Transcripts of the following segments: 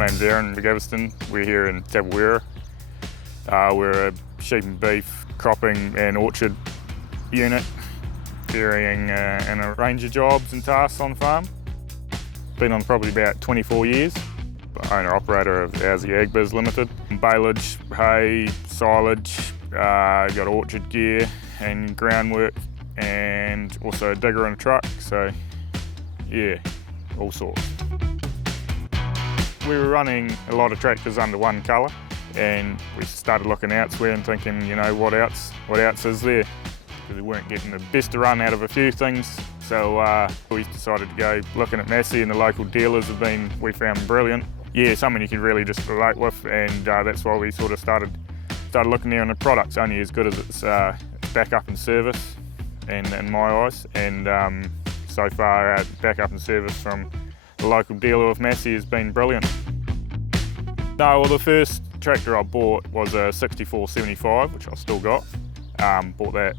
My name's Aaron McGaverston. We're here in Tapawera. We're a sheep and beef cropping and orchard unit, varying in a range of jobs and tasks on the farm. Been on probably about 24 years. Owner-operator of Massey Ferguson Limited. Baleage, hay, silage, got orchard gear and groundwork, and also a digger and a truck, so yeah, all sorts. We were running a lot of tractors under one colour, and we started looking elsewhere and thinking, you know, what else is there? Because we weren't getting the best of run out of a few things, so we decided to go looking at Massey, and the local dealers we found brilliant. Yeah, something you can really just relate with, and that's why we sort of started looking there, and the product's only as good as its backup and service, in my eyes, and so far our backup and service from the local dealer of Massey has been brilliant. No, well, the first tractor I bought was a 6475, which I've still got. Bought that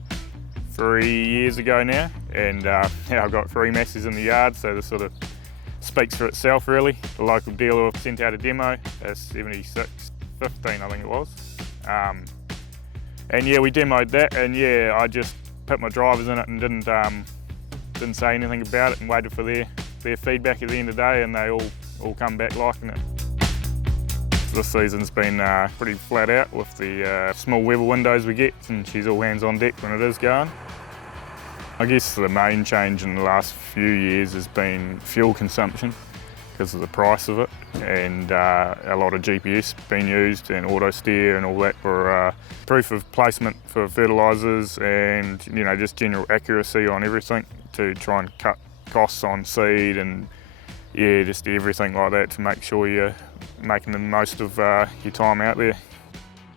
3 years ago now, and yeah, I've got 3 Masseys in the yard, so this sort of speaks for itself really. The local dealer sent out a demo, a 7615 I think it was. And yeah, we demoed that, and yeah, I just put my drivers in it and didn't say anything about it, and waited for their feedback at the end of the day, and they all come back liking it. This season's been pretty flat out with the small weather windows we get, and she's all hands on deck when it is going. I guess the main change in the last few years has been fuel consumption because of the price of it, and a lot of GPS being used and auto steer and all that for proof of placement for fertilisers, and you know, just general accuracy on everything to try and cut costs on seed, and yeah, just everything like that to make sure you're making the most of your time out there.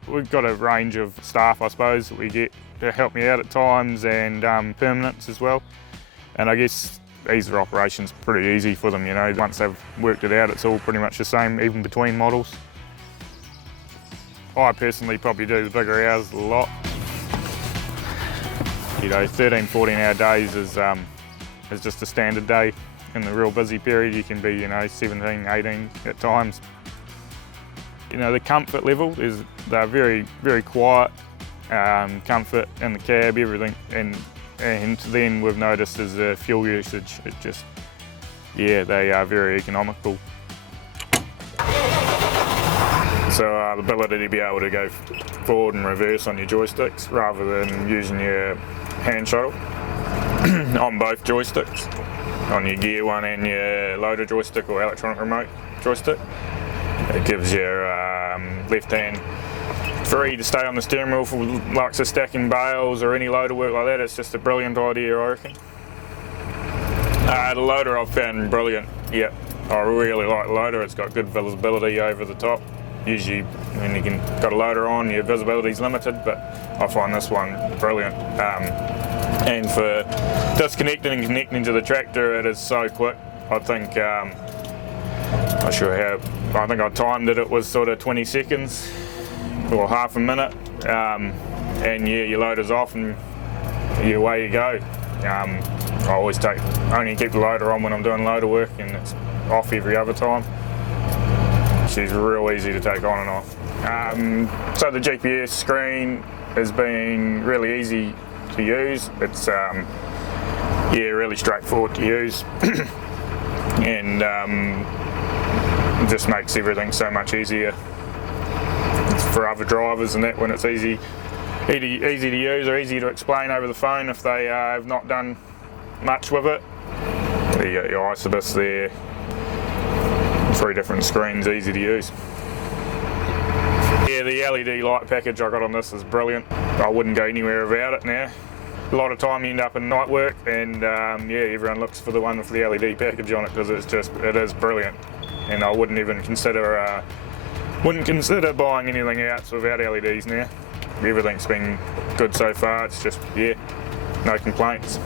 We've got a range of staff, I suppose, that we get to help me out at times, and permanents as well. And I guess these are operations pretty easy for them, you know. Once they've worked it out, it's all pretty much the same, even between models. I personally probably do the bigger hours a lot. You know, 13, 14 hour days is just a standard day. In the real busy period, you can be, you know, 17, 18 at times. You know, the comfort level they're very, very quiet, comfort in the cab, everything, and then we've noticed is the fuel usage. It just, yeah, they are very economical. So the ability to be able to go forward and reverse on your joysticks rather than using your hand shuttle on both joysticks, on your gear one and your loader joystick or electronic remote joystick. It gives your left hand free to stay on the steering wheel for likes of stacking bales or any loader work like that. It's just a brilliant idea, I reckon. The loader I've found brilliant. Yeah, I really like the loader. It's got good visibility over the top. Usually when you got a loader on, your visibility's limited, but I find this one brilliant. And for disconnecting and connecting to the tractor, it is so quick. I think, not sure how, I think I timed it, it was sort of 20 seconds or half a minute. And yeah, your loader's off and away you go. I always only keep the loader on when I'm doing loader work, and it's off every other time. She's real easy to take on and off. So the GPS screen has been really easy to use. It's yeah, really straightforward to use, and it just makes everything so much easier for other drivers, and that when it's easy to use or easy to explain over the phone if they have not done much with it. You got your Isobus there, 3 different screens, easy to use. Yeah, the LED light package I got on this is brilliant. I wouldn't go anywhere without it now. A lot of time you end up in night work, and yeah, everyone looks for the one with the LED package on it because it is brilliant. And I wouldn't even consider buying anything else without LEDs now. Everything's been good so far. It's just, yeah, no complaints.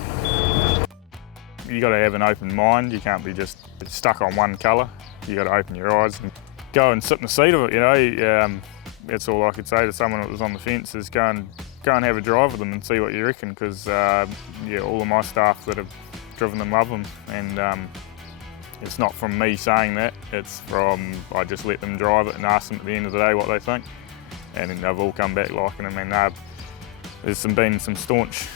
You got to have an open mind. You can't be just stuck on one colour. You got to open your eyes and go and sit in the seat of it. You know, that's all I could say to someone that was on the fence is go and have a drive with them and see what you reckon. Because yeah, all of my staff that have driven them love them, and It's not from me saying that, it's from, I just let them drive it and ask them at the end of the day what they think, and then they've all come back liking them. And there's been some staunch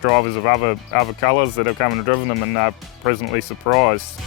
drivers of other colours that have come and driven them, and they're pleasantly surprised.